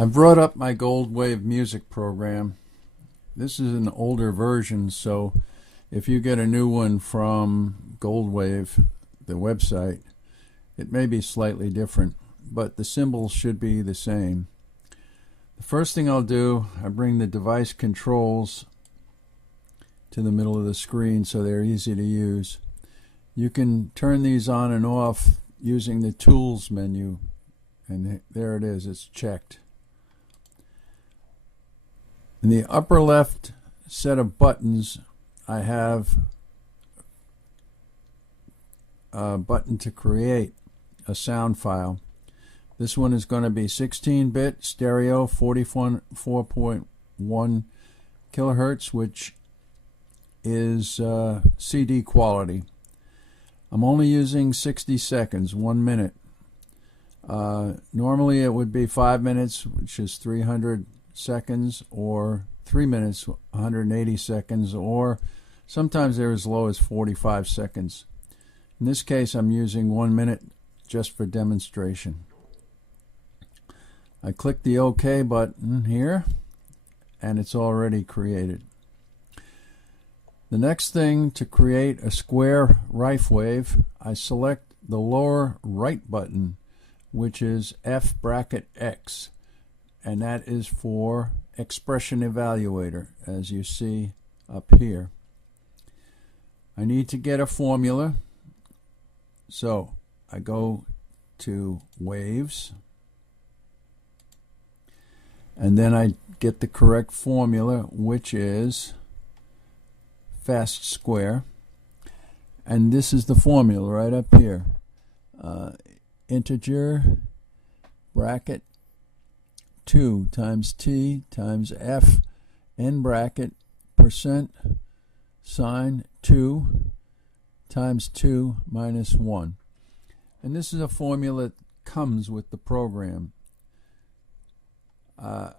I brought up my Goldwave music program. This is an older version, so if you get a new one from Goldwave, the website, it may be slightly different, but the symbols should be the same. The first thing I'll do, I bring the device controls to the middle of the screen so they're easy to use. You can turn these on and off using the Tools menu, and there it is, it's checked. In the upper left set of buttons, I have a button to create a sound file. This one is going to be 16-bit stereo, 44.1 kilohertz, which is CD quality. I'm only using 60 seconds, 1 minute. Normally it would be 5 minutes, which is 300 seconds, or 3 minutes, 180 seconds, or sometimes they're as low as 45 seconds. In this case, I'm using 1 minute just for demonstration. I click the OK button here, and it's already created. The next thing, to create a square Rife wave, I select the lower right button, which is F*X, and that is for expression evaluator, as you see up here. I need to get a formula, so I go to waves, and then I get the correct formula, which is fast square, and this is the formula right up here. Integer bracket 2 times t times f in bracket percent sign 2 times 2 minus 1. And this is a formula that comes with the program. The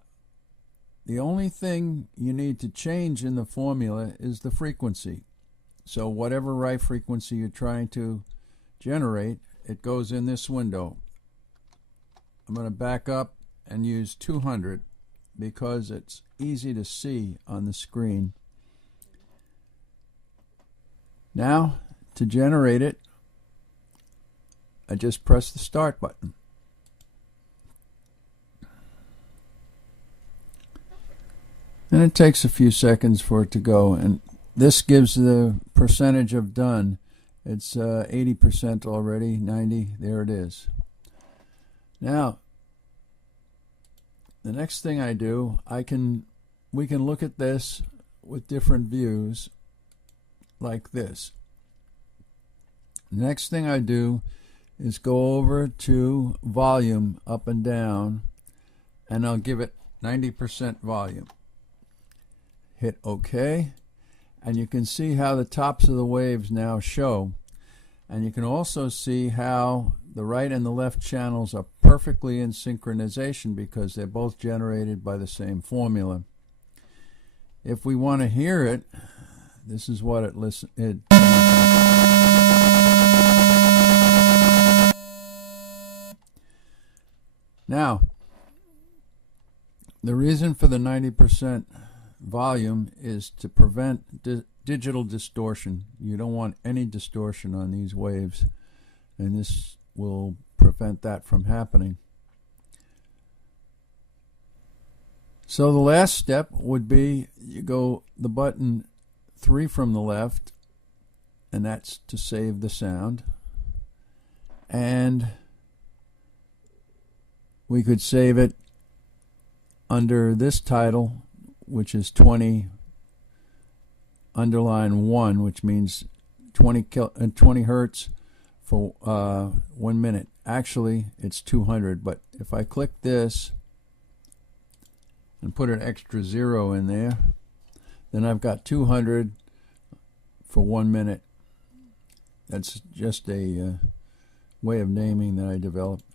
only thing you need to change in the formula is the frequency. So whatever Rife frequency you're trying to generate, it goes in this window. I'm going to back up and use 200 because it's easy to see on the screen. Now, to generate it, I just press the start button. And it takes a few seconds for it to go, and this gives the percentage of done. It's 80% already, 90, there it is. Now, the next thing I do, we can look at this with different views like this. The next thing I do is go over to volume up and down, and I'll give it 90% volume. Hit OK, and you can see how the tops of the waves now show, and you can also see how the right and the left channels are perfectly in synchronization because they're both generated by the same formula. If we want to hear it, this is what it Now, the reason for the 90% volume is to prevent digital distortion. You don't want any distortion on these waves, and this will prevent that from happening. So the last step would be you go the button 3 from the left, and that's to save the sound, and we could save it under this title, which is 20 underline 1, which means 20 hertz for 1 minute. Actually, it's 200, but if I click this and put an extra 0 in there, then I've got 200 for 1 minute. That's just a way of naming that I developed.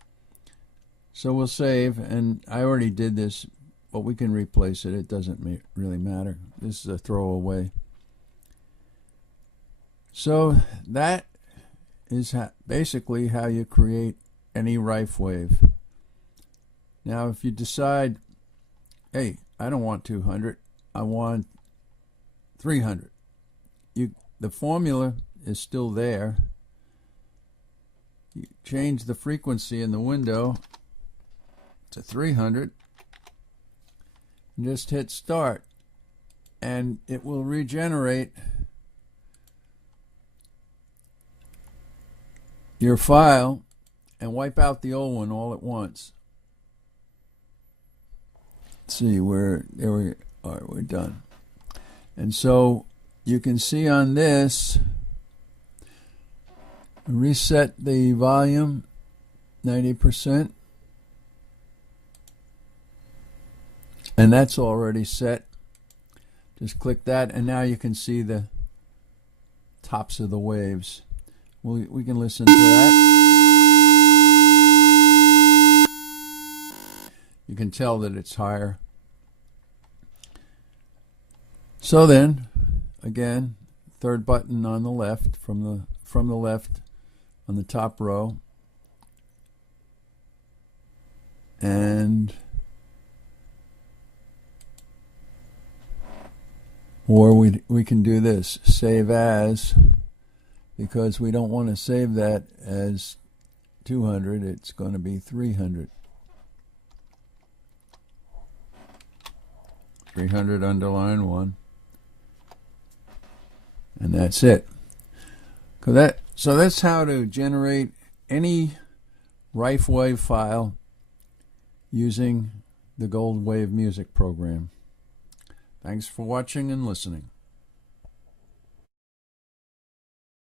So we'll save, and I already did this, but we can replace it. It doesn't really matter. This is a throwaway. So that is basically how you create any Rife wave. Now if you decide, hey, I don't want 200, I want 300, the formula is still there. You change the frequency in the window to 300 and just hit start, and it will regenerate your file and wipe out the old one all at once. Let's see, there we are, we're done. And so you can see on this, reset the volume 90%, and that's already set. Just click that, and now you can see the tops of the waves. We can listen to that. You can tell that it's higher. So then, again, third button on the left, from the left on the top row, and or we can do this, save as, because we don't want to save that as 200, it's going to be 300. 300 underline 1. And that's it. So that's how to generate any Rife Wave file using the Goldwave music program. Thanks for watching and listening.